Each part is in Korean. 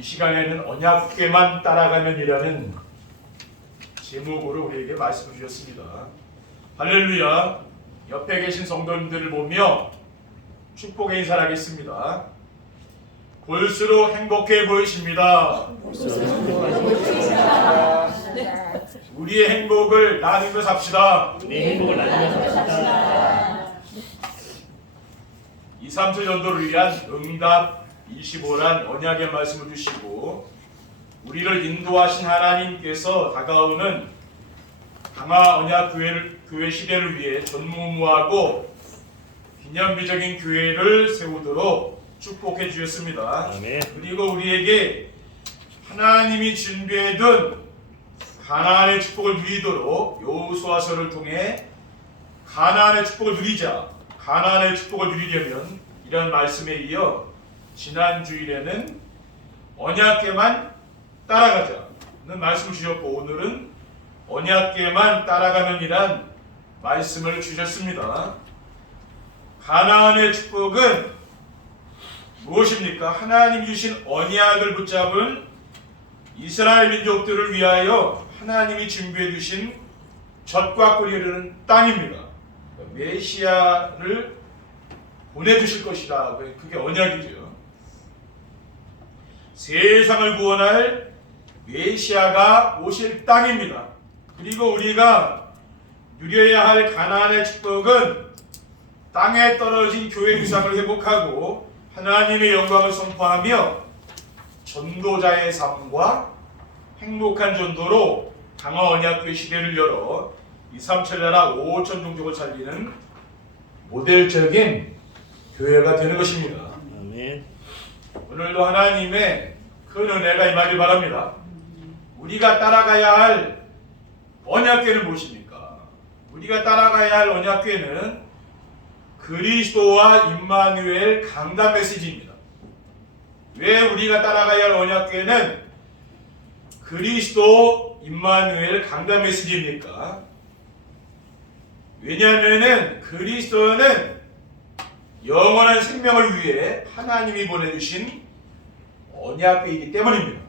이 시간에는 언약궤만 따라가면이라는 제목으로 우리에게 말씀을 주셨습니다. 할렐루야. 옆에 계신 성도님들을 보며 축복의 인사를 하겠습니다. 볼수록 행복해 보이십니다. 우리의 행복을 나누며 삽시다. 2, 3주 전도를 위한 응답 25란 언약의 말씀을 주시고 우리를 인도하신 하나님께서 다가오는 강화 언약 교회 시대를 위해 전무후무하고 기념비적인 교회를 세우도록 축복해 주셨습니다. 아멘. 그리고 우리에게 하나님이 준비해둔 가나안의 축복을 누리도록 여호수아서를 통해 가나안의 축복을 누리자. 가나안의 축복을 누리려면 이런 말씀에 이어 지난 주일에는 언약궤만 따라가자는 말씀을 주셨고 오늘은 언약궤만 따라가면이란 말씀을 주셨습니다. 가나안의 축복은 무엇입니까? 하나님 주신 언약을 붙잡은 이스라엘 민족들을 위하여 하나님이 준비해 주신 젖과 꿀이 흐르는 땅입니다. 메시아를 보내주실 것이다. 그게 언약이죠. 세상을 구원할 메시아가 오실 땅입니다. 그리고 우리가 누려야 할 가나안의 축복은 땅에 떨어진 교회 유산을 회복하고 하나님의 영광을 선포하며 전도자의 삶과 행복한 전도로 강화 언약궤 시대를 열어 2, 3천 나라 5천 종족을 살리는 모델적인 교회가 되는 것입니다. 아멘. 오늘도 하나님의 큰 은혜가 임하길 바랍니다. 우리가 따라가야 할 언약궤는 무엇입니까? 우리가 따라가야 할 언약궤는 그리스도와 임마누엘 강단 메시지입니다. 왜 우리가 따라가야 할 언약궤는 그리스도 임마누엘 강단 메시지입니까? 왜냐하면 그리스도는 영원한 생명을 위해 하나님이 보내주신 언약궤이기 때문입니다.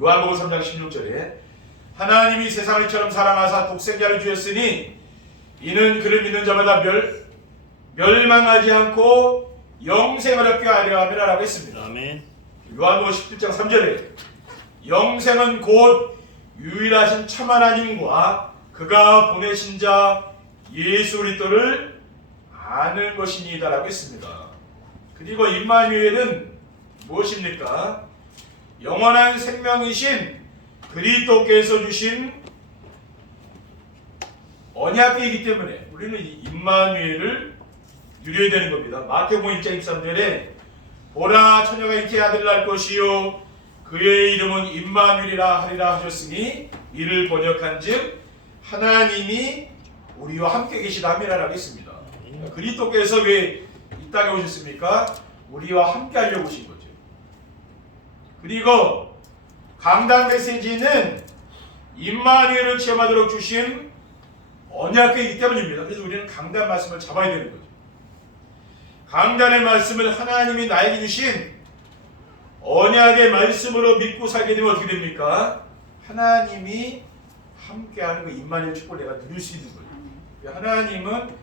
요한복음 3장 16절에 하나님이 세상을 이처럼 사랑하사 독생자를 주셨으니 이는 그를 믿는 자마다 멸망하지 않고 영생을 얻게 하려 함이라고 했습니다. 아멘. 요한복음 17장 3절에 영생은 곧 유일하신 참 하나님과 그가 보내신 자 예수 그리스도를 아는 것이니이다라고 했습니다. 그리고 임마누엘은 무엇입니까? 영원한 생명이신 그리스도께서 주신 언약궤이기 때문에 우리는 이 임마누엘을 누려야 되는 겁니다. 마태복음 1장 23절에 보라 처녀가 잉태의 아들을 낳을 것이요 그의 이름은 임마누엘이라 하리라 하셨으니 이를 번역한즉 하나님이 우리와 함께 계시다 함이라고 했습니다. 그리스도께서 왜 이 땅에 오셨습니까? 우리와 함께 하려고 오신 거죠. 그리고 강단 메시지는 임마누엘을 체험하도록 주신 언약궤이기 때문입니다. 그래서 우리는 강단 말씀을 잡아야 되는 거죠. 강단의 말씀을 하나님이 나에게 주신 언약의 말씀으로 믿고 살게 되면 어떻게 됩니까? 하나님이 함께하는 그 임마누엘 축복을 내가 누릴 수 있는 거예요. 하나님은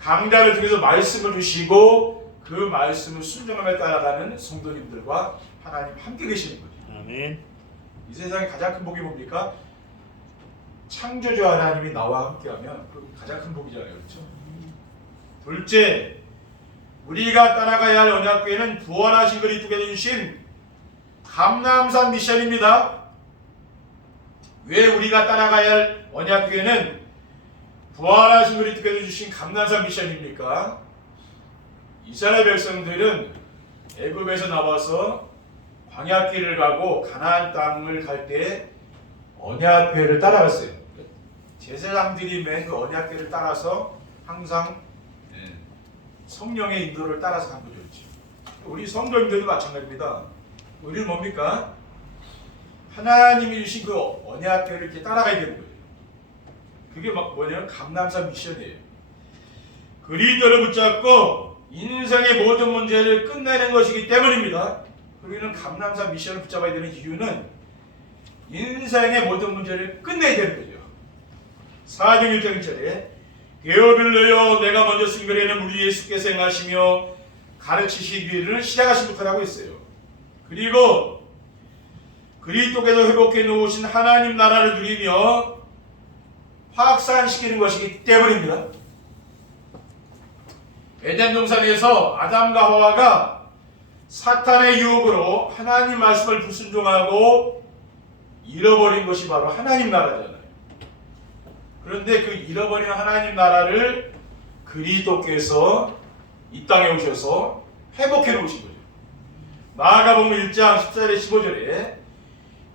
강단을 통해서 말씀을 주시고 그 말씀을 순종하며 따라가는 성도님들과 하나님 함께 계시는 거죠. 아멘. 이 세상에 가장 큰 복이 뭡니까? 창조주 하나님이 나와 함께하면 그 가장 큰 복이잖아요. 그렇죠? 둘째, 우리가 따라가야 할 언약궤는 부활하신 그리스도께서 주신 감람산 미션입니다. 왜 우리가 따라가야 할 언약궤는 부활하신 그리스도께서 주신 감람산 미션입니까? 이스라엘 백성들은 애굽에서 나와서 광야길을 가고 가나안 땅을 갈 때 언약궤를 따라갔어요. 제사장들이 맨 그 언약궤를 따라서 항상 성령의 인도를 따라서 간 거죠. 우리 성도님들도 마찬가지입니다. 우리는 뭡니까? 하나님이 주신 그 언약궤를 이렇게 따라가야 되는 거예요. 그게 뭐냐면 감람산 미션이에요. 그리스도를 붙잡고 인생의 모든 문제를 끝내는 것이기 때문입니다. 우리는 감남산 미션을 붙잡아야 되는 이유는 인생의 모든 문제를 끝내야 되는 거죠. 4장 1절 1절에 게어빌려여 내가 먼저 쓴 글에는 우리 예수께서 행하시며 가르치시기를 시작하신부터라고 했어요. 그리고 그리스도께서 회복해 놓으신 하나님 나라를 누리며 확산시키는 것이기 때문입니다. 에덴 동산에서 아담과 하와가 사탄의 유혹으로 하나님 말씀을 불순종하고 잃어버린 것이 바로 하나님 나라잖아요. 그런데 그 잃어버린 하나님 나라를 그리스도께서 이 땅에 오셔서 회복해 놓으신 거죠. 마가복음 1장 14절에 15절에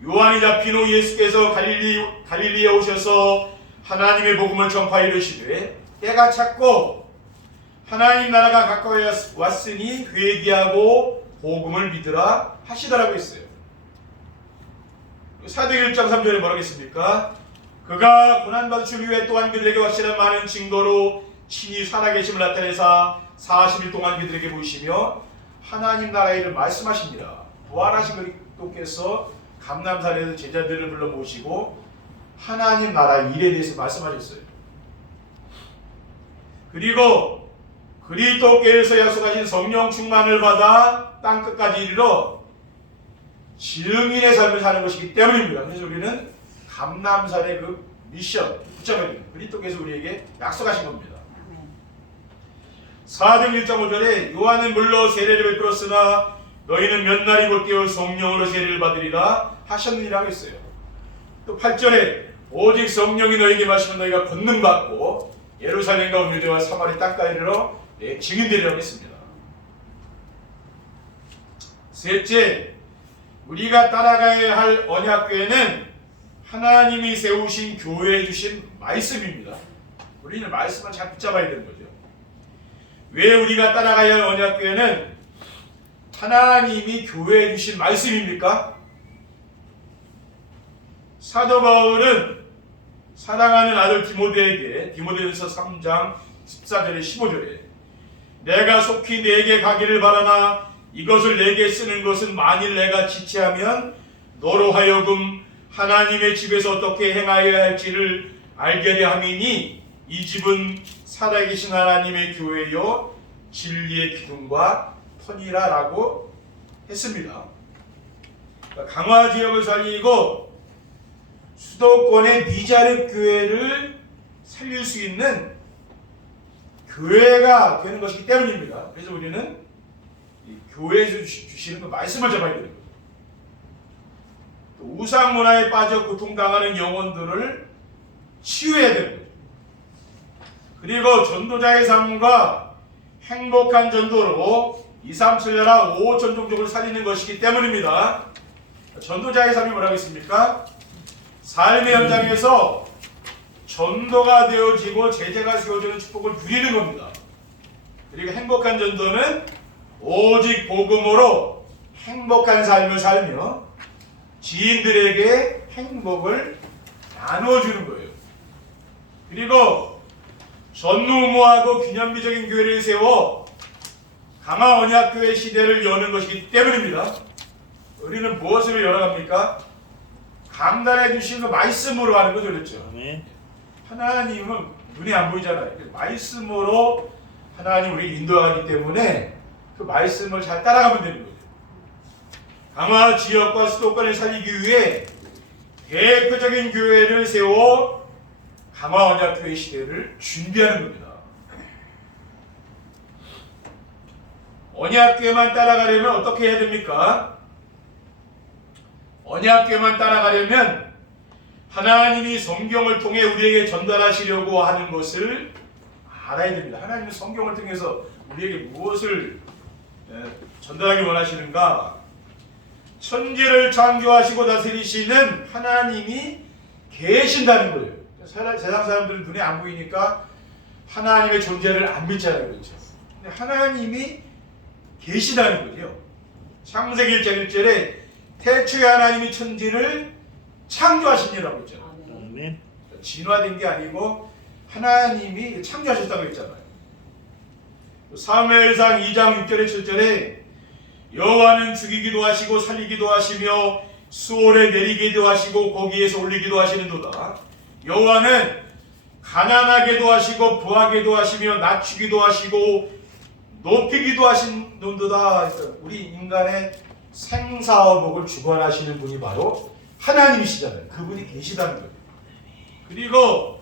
요한이 잡힌 후 예수께서 갈릴리에 오셔서 하나님의 복음을 전파하여 이르시되 때가 찼고 하나님 나라가 가까이 왔으니 회개하고 복음을 믿으라 하시더라고 했어요. 사도행 1장 3절에 뭐라고 했습니까? 그가 고난받으실 후에 또한 그들에게 확실한 많은 증거로 친히 살아계심을 나타내사 40일 동안 그들에게 보이시며 하나님 나라의 일을 말씀하십니다. 부활하신 그리스도께서 감람산에서 제자들을 불러 모시고 하나님 나라 일에 대해서 말씀하셨어요. 그리고 그리스도께서 약속하신 성령 충만을 받아 땅끝까지 이르러 증인의 삶을 사는 것이기 때문입니다. 그래서 우리는 감람산의 그 미션 붙잡아야 됩니다. 그리스도께서 우리에게 약속하신 겁니다. 4장 1장 5절에 요한은 물로 세례를 베풀었으나 너희는 몇 날이 곧 깨어 성령으로 세례를 받으리라 하셨느니라고 했어요. 또 8절에 오직 성령이 너희에게 마시면 너희가 권능 받고 예루살렘과 온 유대와 사마리 땅까지 이르러 내 증인되리라고 했습니다. 셋째, 우리가 따라가야 할 언약궤는 하나님이 세우신 교회에 주신 말씀입니다. 우리는 말씀을 잘 붙잡아야 되는 거죠. 왜 우리가 따라가야 할 언약궤는 하나님이 교회에 주신 말씀입니까? 사도 바울은 사랑하는 아들 디모데에게 디모데전서 3장 14절에 15절에 내가 속히 내게 가기를 바라나 이것을 내게 쓰는 것은 만일 내가 지체하면 너로 하여금 하나님의 집에서 어떻게 행하여야 할지를 알게 하려 함이니 이 집은 살아계신 하나님의 교회요 진리의 기둥과 터니라 라고 했습니다. 강화 지역을 살리고 수도권의 미자립 교회를 살릴 수 있는 교회가 되는 것이기 때문입니다. 그래서 우리는 이 교회에서 주시는 그 말씀을 잡아야 되는 거죠. 우상 문화에 빠져 고통당하는 영혼들을 치유해야 되는 거죠. 그리고 전도자의 삶과 행복한 전도로 2, 3, 7년아 5천 종족을 살리는 것이기 때문입니다. 전도자의 삶이 뭐라고 했습니까? 삶의 현장에서 전도가 되어지고 제재가 세워지는 축복을 누리는 겁니다. 그리고 행복한 전도는 오직 복음으로 행복한 삶을 살며 지인들에게 행복을 나눠주는 거예요. 그리고 전무후무하고 기념비적인 교회를 세워 강화 언약교회 시대를 여는 것이기 때문입니다. 우리는 무엇으로 열어갑니까? 강단해 주신 그 말씀으로 하는 거죠. 그렇죠? 하나님은 눈에 안 보이잖아요. 말씀으로 하나님 우리 인도하기 때문에 그 말씀을 잘 따라가면 되는 거죠. 강화 지역과 수도권을 살리기 위해 대표적인 교회를 세워 강화 언약교회 시대를 준비하는 겁니다. 언약교회만 따라가려면 어떻게 해야 됩니까? 언약교회만 따라가려면 하나님이 성경을 통해 우리에게 전달하시려고 하는 것을 알아야 됩니다. 하나님은 성경을 통해서 우리에게 무엇을 전달하기 원하시는가? 천지를 창조하시고 다스리시는 하나님이 계신다는 거예요. 세상 사람들은 눈에 안 보이니까 하나님의 존재를 안 믿잖아요. 그렇죠? 근데 하나님이 계시다는 거죠. 창세기 1장 1절에 태초에 하나님이 천지를 창조하시니라고 했잖아요. 아멘. 진화된 게 아니고 하나님이 창조하셨다고 했잖아요. 사무엘상 2장 6절에 7절에 여호와는 죽이기도 하시고 살리기도 하시며 수월에 내리기도 하시고 거기에서 올리기도 하시는도다. 여호와는 가난하게도 하시고 부하게도 하시며 낮추기도 하시고 높이기도 하시는도다. 우리 인간의 생사화복을 주관하시는 분이 바로 하나님이시잖아요. 그분이 계시다는 거예요. 그리고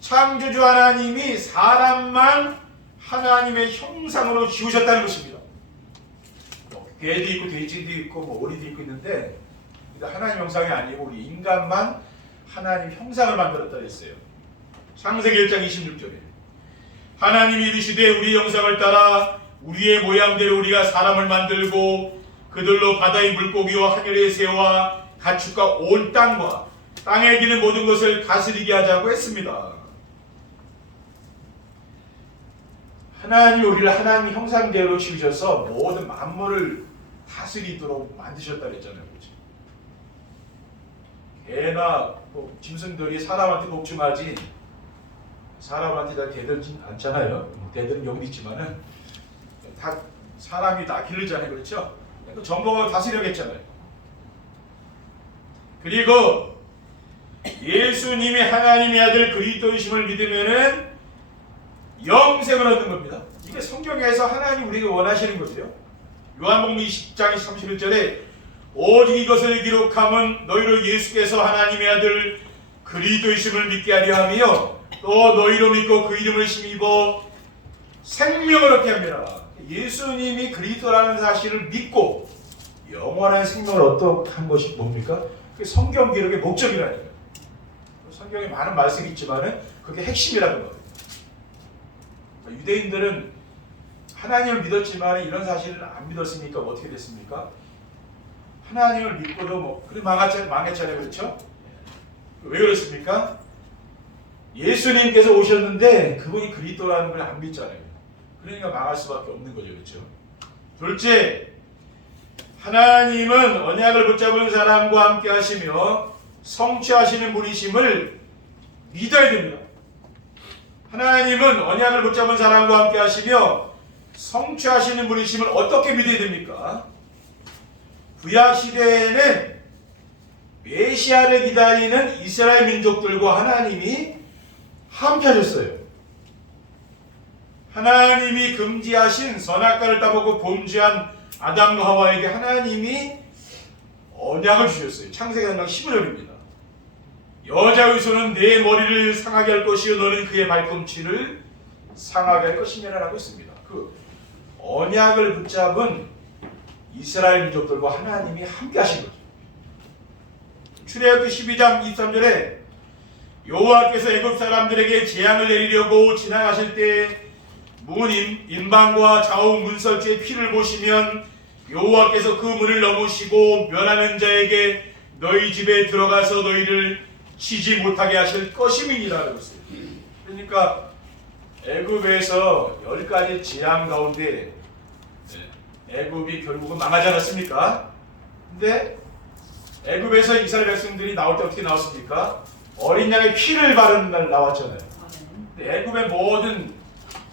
창조주 하나님이 사람만 하나님의 형상으로 지으셨다는 것입니다. 개도 있고 돼지도 있고 오리도 있고 있는데 하나님 형상이 아니고 우리 인간만 하나님 형상을 만들었다 했어요. 창세기 1장 26절에 하나님이 이르시되 우리 형상을 따라 우리의 모양대로 우리가 사람을 만들고 그들로 바다의 물고기와 하늘의 새와 가축과 온 땅과 땅에 기는 모든 것을 다스리게 하자고 했습니다. 하나님이 우리를 하나님 형상대로 지으셔서 모든 만물을 다스리도록 만드셨다 그랬잖아요. 그렇죠? 개나 짐승들이 사람한테 복종하지 사람한테 다 대들진 않잖아요. 대들은 여기 있지만은 다 사람이 다 기르잖아요. 그렇죠? 전복을 다스려겠잖아요. 그리고 예수님이 하나님의 아들 그리스도이심을 믿으면은 영생을 얻는 겁니다. 이게 성경에서 하나님 우리에게 원하시는 거죠. 요한복음 20장 31절에 오직 이것을 기록함은 너희로 예수께서 하나님의 아들 그리스도이심을 믿게 하려 하며 또 너희로 믿고 그 이름을 힘입어 생명을 얻게 합니다. 예수님이 그리스도라는 사실을 믿고 영원한 생명을 얻도록 한 것이 뭡니까? 그게 성경 기록의 목적이라는 거예요. 성경에 많은 말씀이 있지만은 그게 핵심이라는 거예요. 유대인들은 하나님을 믿었지만 이런 사실을 안 믿었으니까 어떻게 됐습니까? 하나님을 믿고도 그래 망했잖아요. 그렇죠? 왜 그렇습니까? 예수님께서 오셨는데 그분이 그리스도라는 걸 안 믿잖아요. 그러니까 망할 수밖에 없는 거죠. 그렇죠? 둘째, 하나님은 언약을 붙잡은 사람과 함께 하시며 성취하시는 분이심을 믿어야 됩니다. 하나님은 언약을 붙잡은 사람과 함께 하시며 성취하시는 분이심을 어떻게 믿어야 됩니까? 구약 시대에는 메시아를 기다리는 이스라엘 민족들과 하나님이 함께 하셨어요. 하나님이 금지하신 선악과를 따먹고 범죄한 아담과 하와에게 하나님이 언약을 주셨어요. 창세기 3장 15절입니다. 여자의 손은 내 머리를 상하게 할 것이요 너는 그의 발꿈치를 상하게 할 것이니라 라고 했습니다. 그 언약을 붙잡은 이스라엘 민족들과 하나님이 함께 하신 거죠. 출애굽기 12장 23절에 여호와께서 애굽 사람들에게 재앙을 내리려고 지나가실 때 문 인방과 좌우 문설주의 피를 보시면 여호와께서 그 문을 넘으시고 면하는 자에게 너희 집에 들어가서 너희를 치지 못하게 하실 것임이니라 그랬어요. 그러니까 애굽에서 10가지 재앙 가운데 애굽이 결국은 망하지 않았습니까? 근데 애굽에서 이스라엘 백성들이 나올 때 어떻게 나왔습니까? 어린 양의 피를 바르는 날 나왔잖아요. 근데 애굽의 모든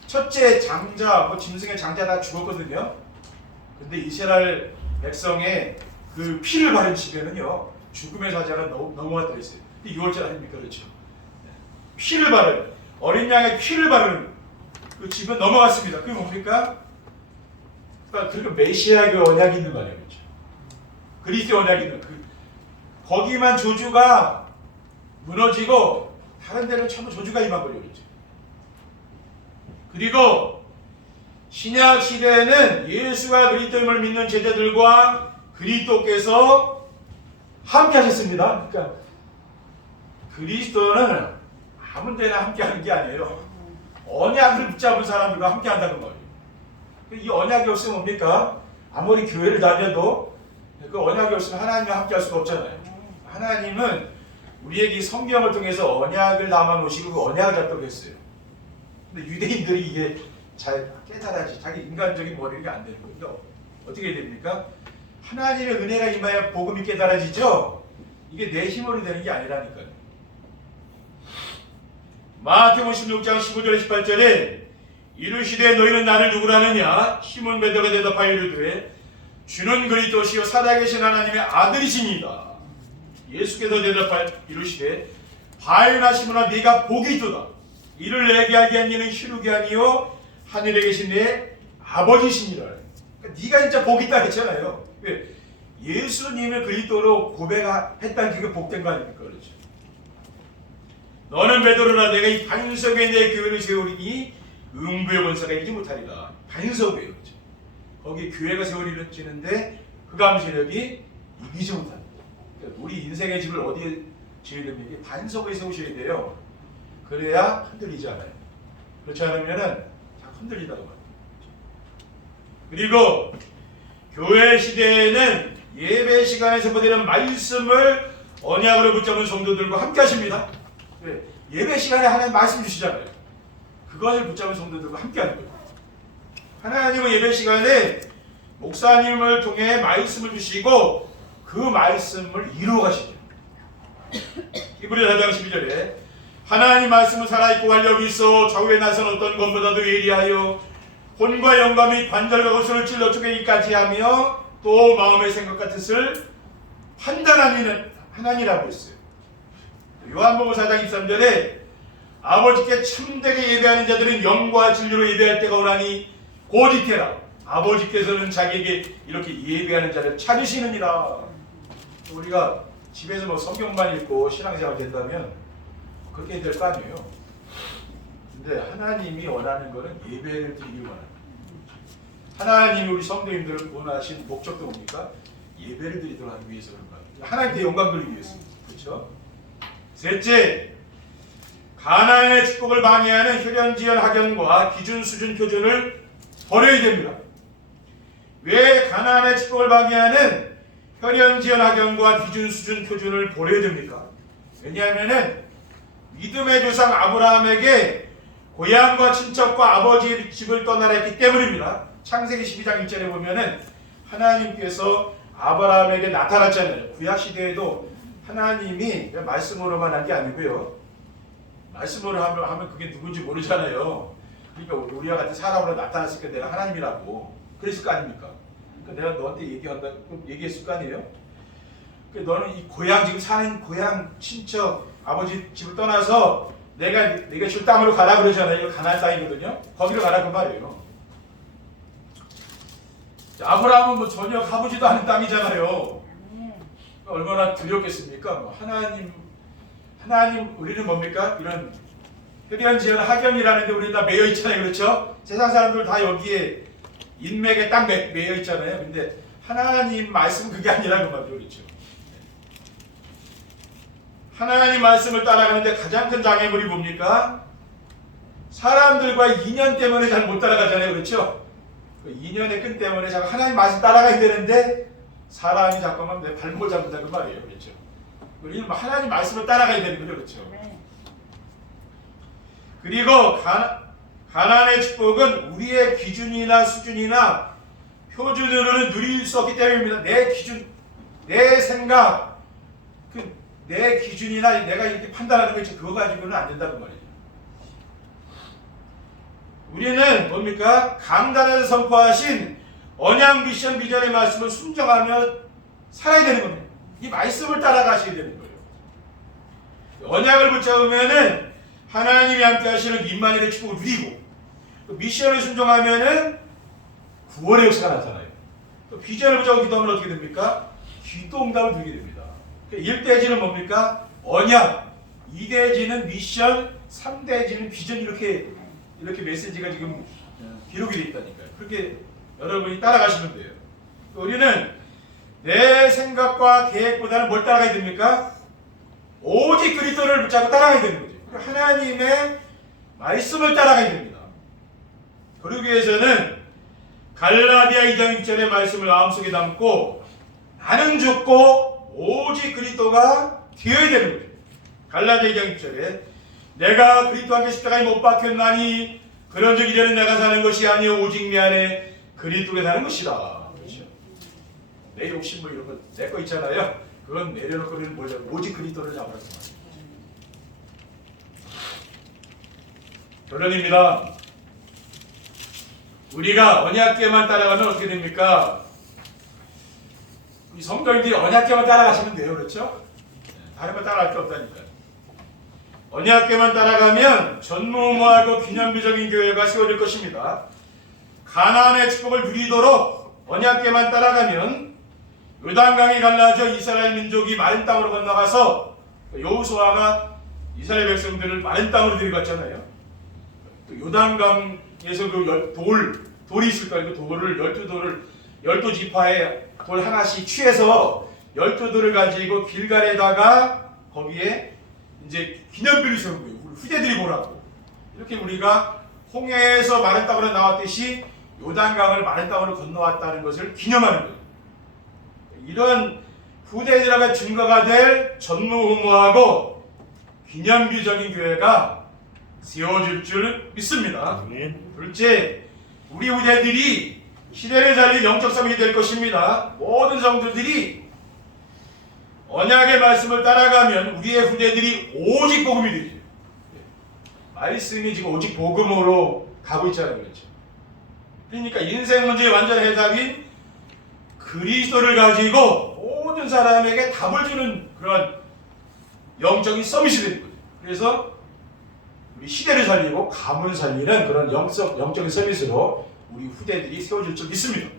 첫째 장자, 짐승의 장자 다 죽었거든요. 근데 이스라엘 백성의 그 피를 바른 집에는요 죽음의 사자가 넘어왔다 했어요. 6월절 아닙니까? 그렇죠? 피를 바른 어린 양의 피를 바르는 그 집은 넘어갔습니다. 그게 뭡니까? 그러니까 메시아의 그 언약이 있는 거 아니에요, 그렇죠? 그리스도의 언약이 있는 거기만 저주가 무너지고 다른 데는 전부 저주가 임한 거죠, 그렇죠? 그리고 신약 시대에는 예수가 그리스도임을 믿는 제자들과 그리스도께서 함께 하셨습니다. 그러니까 그리스도는 아무 데나 함께 하는 게 아니에요. 언약을 붙잡은 사람들과 함께 한다는 거예요. 이 언약이 없으면 뭡니까? 아무리 교회를 다녀도 그 언약이 없으면 하나님과 함께 할 수가 없잖아요. 하나님은 우리에게 성경을 통해서 언약을 담아 놓으시고 그 언약을 잡도록 했어요. 근데 유대인들이 이게 잘 깨달아야지 자기 인간적인 머리가 안 되는 거예요. 그러니까 어떻게 됩니까? 하나님의 은혜가 임하여 복음이 깨달아지죠? 이게 내 힘으로 되는 게 아니라니까요. 마태복음 16장 15절에 18절에 이르시되 너희는 나를 누구라느냐? 시몬 베드로가 대답하여 이르되 주는 그리스도시요 살아계신 하나님의 아들이시니이다. 예수께서 대답하여 이르시되 바요나시므나 네가 복이 있도다. 이를 내게 알게 한 이는 희룩이 아니요 하늘에 계신 내 아버지시니라. 그러니까 네가 진짜 복이 있다 했잖아요. 예수님을 그리스도로 고백했다는 그게 복된 거 아닙니까? 그렇죠. 너는 베드로라 내가 이 반석에 내 교회를 세우리니 음부의 권세가 이기지 못하리라. 반석이에요. 그렇죠. 거기 교회가 세워지는데 흑암 세력이 이기지 못합니다. 그러니까 우리 인생의 집을 어디에 지어야 됩니까? 반석에 세우셔야 돼요. 그래야 흔들리지 않아요. 그렇지 않으면은 자꾸 흔들리다고 말이에요. 그리고 교회 시대에는 예배 시간에서 보내는 말씀을 언약으로 붙잡은 성도들과 함께 하십니다. 예배 시간에 하나님 말씀 주시잖아요. 그것을 붙잡은 성도들과 함께 하는 거예요. 하나님은 예배 시간에 목사님을 통해 말씀을 주시고 그 말씀을 이루어 가시죠. 히브리 4장 12절에 하나님 말씀은 살아있고 활력이 있어 좌우에 나선 어떤 것보다도 예리하여 혼과 영감이 관절과 고소를 찔러 쪼개기까지 하며 또 마음의 생각과 뜻을 판단하는 하나님이라고 했어요. 요한복음 4장 23절에 아버지께 참되게 예배하는 자들은 영과 진리로 예배할 때가 오나니 곧 이때라. 아버지께서는 자기에게 이렇게 예배하는 자를 찾으시느니라. 우리가 집에서 뭐 성경만 읽고 신앙생활 된다면 그렇게 될 거 아니에요. 근데 하나님이 원하는 거는 예배를 드리길 원합니다. 하나님이 우리 성도님들을 구원하신 목적도 뭡니까? 예배를 드리도록 하기 위해서 그런 거예요. 하나님께 영광 돌리기 위해서. 그렇죠? 셋째, 가나안의 축복을 방해하는 혈연지연 학연과 기준 수준 표준을 버려야 됩니다. 왜 가나안의 축복을 방해하는 혈연지연 학연과 기준 수준 표준을 버려야 됩니까? 왜냐하면은 믿음의 조상 아브라함에게 고향과 친척과 아버지의 집을 떠나라 했기 때문입니다. 창세기 12장 1절에 보면은 하나님께서 아브라함에게 나타났잖아요. 구약 시대에도 하나님이 말씀으로만 한 게 아니고요. 말씀으로 하면 그게 누군지 모르잖아요. 그러니까 우리와 같은 사람으로 나타났으니까 내가 하나님이라고 그랬을 거 아닙니까? 그러니까 내가 너한테 얘기했을 거 아니에요? 너는 이 고향 지금 사는 고향 친척 아버지 집을 떠나서 내가 줄 땅으로 가라 그러잖아요. 이거 가나안 땅이거든요. 거기로 가라 그 말이에요. 아브라함은 뭐 전혀 가보지도 않은 땅이잖아요. 얼마나 두렵겠습니까? 하나님 우리는 뭡니까? 이런 혈연지연 학연이라는데 우리는 다 매여 있잖아요. 그렇죠? 세상 사람들 다 여기에 인맥에 딱 매여 있잖아요. 근데 하나님 말씀 그게 아니라는 말이죠. 그렇죠? 하나님 말씀을 따라가는데 가장 큰 장애물이 뭡니까? 사람들과의 인연 때문에 잘 못 따라가잖아요. 그렇죠? 그 인연의 끈 때문에 자꾸 하나님 말씀 따라가야 되는데 사람이 자꾸만 내 발목을 잡는다 그 말이에요. 그렇죠? 우리는 하나님 말씀을 따라가야 되는 거죠. 그렇죠? 그리고 가나안의 축복은 우리의 기준이나 수준이나 표준으로는 누릴 수 없기 때문입니다. 내 기준, 내 생각, 내 기준이나 내가 이렇게 판단하는 거 있죠. 그거 가지고는 안 된다는 말이죠. 우리는 뭡니까? 강단에서 선포하신 언약 미션 비전의 말씀을 순종하며 살아야 되는 겁니다. 이 말씀을 따라가셔야 되는 거예요. 언약을 붙잡으면은 하나님이 함께 하시는 임마누엘의 축복을 누리고 미션을 순종하면은 구원의 역사가 나타나요. 또 비전을 붙잡고 기도하면 어떻게 됩니까? 기도응답을 누리게 됩니다. 1대지는 뭡니까? 언약, 2대지는 미션, 3대지는 비전 이렇게 메시지가 지금 기록이 되어 있다니까요. 그렇게 여러분이 따라가시면 돼요. 우리는 내 생각과 계획보다는 뭘 따라가야 됩니까? 오직 그리스도를 붙잡고 따라가야 되는 거죠. 하나님의 말씀을 따라가야 됩니다. 그러기 위해서는 갈라디아 2장 6절의 말씀을 마음속에 담고 나는 죽고 오직 그리스도가 되어야 되는 거죠. 갈라디아 2장 6절에 내가 그리스도와 함께 십자가에 못 박혔나니 그런즉 이제는 내가 사는 것이 아니요 오직 내 안에 그리스도가 사는 것이다. 그렇죠? 내 욕심 뭐 이런 거 내 거 있잖아요. 그건 내려놓고 우리는 뭐냐 오직 그리스도를 잡으라고 말이에요. 결론입니다. 우리가 언약궤만 따라가면 어떻게 됩니까? 우리 성도님들이 언약궤만 따라가시면 돼요. 그렇죠? 다른 거 따라갈 게 없다니까요. 언약궤만 따라가면 전무후무하고 기념비적인 교회가 세워질 것입니다. 가나안의 축복을 누리도록 언약궤만 따라가면 요단강이 갈라져 이스라엘 민족이 마른 땅으로 건너가서 여호수아가 이스라엘 백성들을 마른 땅으로 데려갔잖아요. 또 요단강에서 그 돌이 있을 거예요. 그 돌을 12지파에 돌 하나씩 취해서 12돌을 가지고 길갈에다가 거기에 이제 기념비를 세운 거예요. 우리 후대들이 보라고. 이렇게 우리가 홍해에서 마른 땅으로 나왔듯이 요단강을 마른 땅으로 건너왔다는 것을 기념하는 거예요. 이런 후대들에게 증거가 될 전무후무하고 기념비적인 교회가 세워질 줄 믿습니다. 둘째, 우리 후대들이 시대를 살릴 영적 서밋이 될 것입니다. 모든 성도들이 언약의 말씀을 따라가면 우리의 후대들이 오직 복음이 되죠. 말씀이 지금 오직 복음으로 가고 있잖아요. 그렇죠? 그러니까 인생 문제의 완전 해답인 그리스도를 가지고 모든 사람에게 답을 주는 그런 영적인 서밋이 되는 거예요. 그래서 우리 시대를 살리고 가문 살리는 그런 영적인 서밋으로 우리 후대들이 세워질 줄 믿습니다.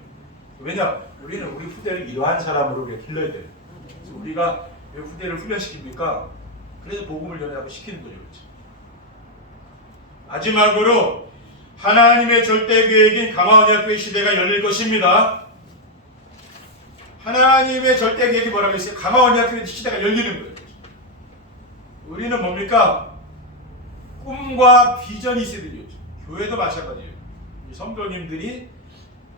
왜냐? 우리는 우리 후대를 이러한 사람으로 길러야 돼요. 그래서 우리가 왜 후대를 훈련시킵니까? 그래서 복음을 전하고 시키는 거죠. 그렇죠? 마지막으로 하나님의 절대 계획인 강화언약교회 시대가 열릴 것입니다. 하나님의 절대 계획이 뭐라고 했어요? 강화언약교회 시대가 열리는 거예요. 우리는 뭡니까? 꿈과 비전이 있어야 되죠. 교회도 마찬가지예요. 성도님들이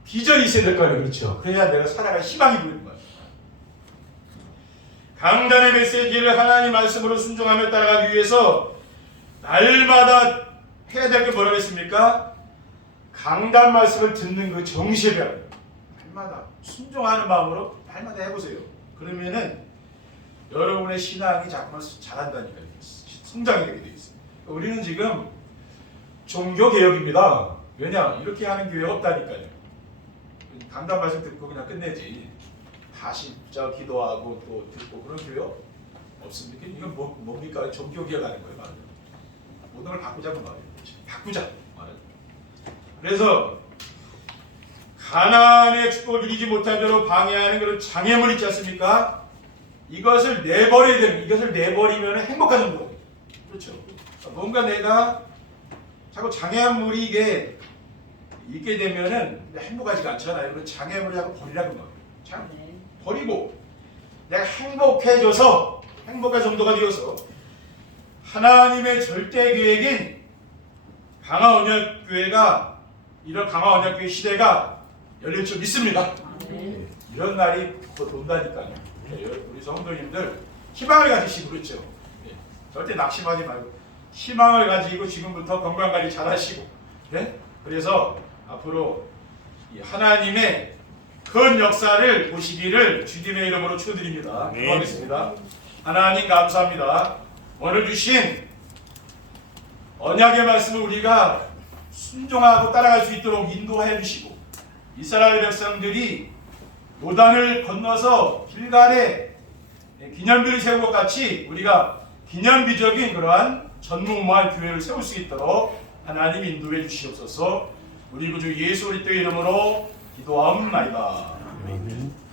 비전이 있어야 될 거 아니에요. 그렇죠? 그래야 내가 살아갈 희망이 보이는 거예요. 강단의 메시지를 하나님 말씀으로 순종하며 따라가기 위해서 날마다 해야 될 게 뭐라고 했습니까? 강단 말씀을 듣는 그 정시를 날마다 순종하는 마음으로 날마다 해보세요. 그러면은 여러분의 신앙이 자꾸만 자란다니까요. 성장이 되게 되어 있어요. 우리는 지금 종교개혁입니다. 왜냐? 이렇게 하는 교회가 없다니까요. 강단 말씀 듣고 그냥 끝내지. 다시 기도하고 또 듣고 그런 교회 없습니까? 이건 뭡니까? 종교개혁하는 거예요. 말은. 모든 걸 바꾸자는 말이에요. 바꾸자 말은. 그래서 가나안의 축복을 누리지 못하도록 방해하는 그런 장애물 있지 않습니까? 이것을 내버려야 됩니다. 이것을 내버리면 행복한 정도가 돼요. 그렇죠? 뭔가 내가 자꾸 장애물이 이게 있게 되면은 행복하지가 않잖아요. 그런 장애물을 자꾸 버리라는 거예요. 버리고 내가 행복해져서 행복한 정도가 되어서 하나님의 절대 계획인 강화언약교회가 이런 강화언약교회 시대가 열릴 줄 믿습니다. 이런 날이 곧 온다니까요. 우리 성도님들 희망을 가지시고 그렇죠. 절대 낙심하지 말고 희망을 가지고 지금부터 건강관리 잘 하시고 그래서 앞으로 하나님의 큰 역사를 보시기를 주님의 이름으로 축원드립니다. 기도하겠습니다. 하나님 감사합니다. 오늘 주신 언약의 말씀을 우리가 순종하고 따라갈 수 있도록 인도해 주시고 이스라엘 백성들이 요단을 건너서 길갈에 기념비를 세운 것 같이 우리가 기념비적인 그러한 전무후무한 교회를 세울 수 있도록 하나님 인도해 주시옵소서. 우리 구주 예수 그리스도의 이름으로 기도하옵나이다.